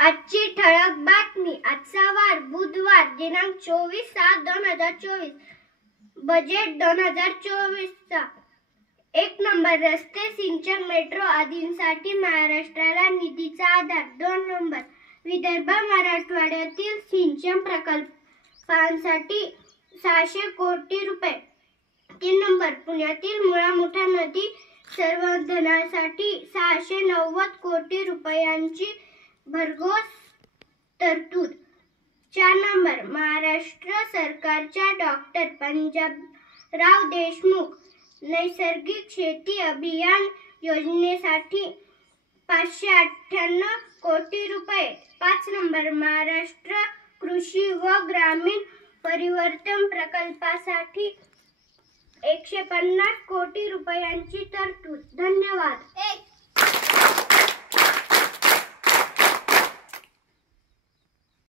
आजची ठळक बातमी. आजचा वार बुधवार दिनांक 24/7/2024. बजेट 2024चा 1 नंबर. रस्ते, सिंचन, मेट्रो आदींसाठी महाराष्ट्राला निधीचा आधार. 2 नंबर. विदर्भ मराठवाड्यातील सिंचन प्रकल्पांसाठी 600 कोटी रुपये. 3 नंबर. पुण्यातील मुळा-मुठा नदी संवर्धनासाठी 690 कोटी रुपयांची भरघोस तरतूद. 4 नंबर. महाराष्ट्र सरकारच्या डॉक्टर पंजाबराव देशमुख नैसर्गिक शेती अभियान योजनेसाठी 598 कोटी रुपये. 5 नंबर. महाराष्ट्र कृषी व ग्रामीण परिवर्तन प्रकल्पासाठी 150 कोटी रुपयांची तरतूद. धन्यवाद.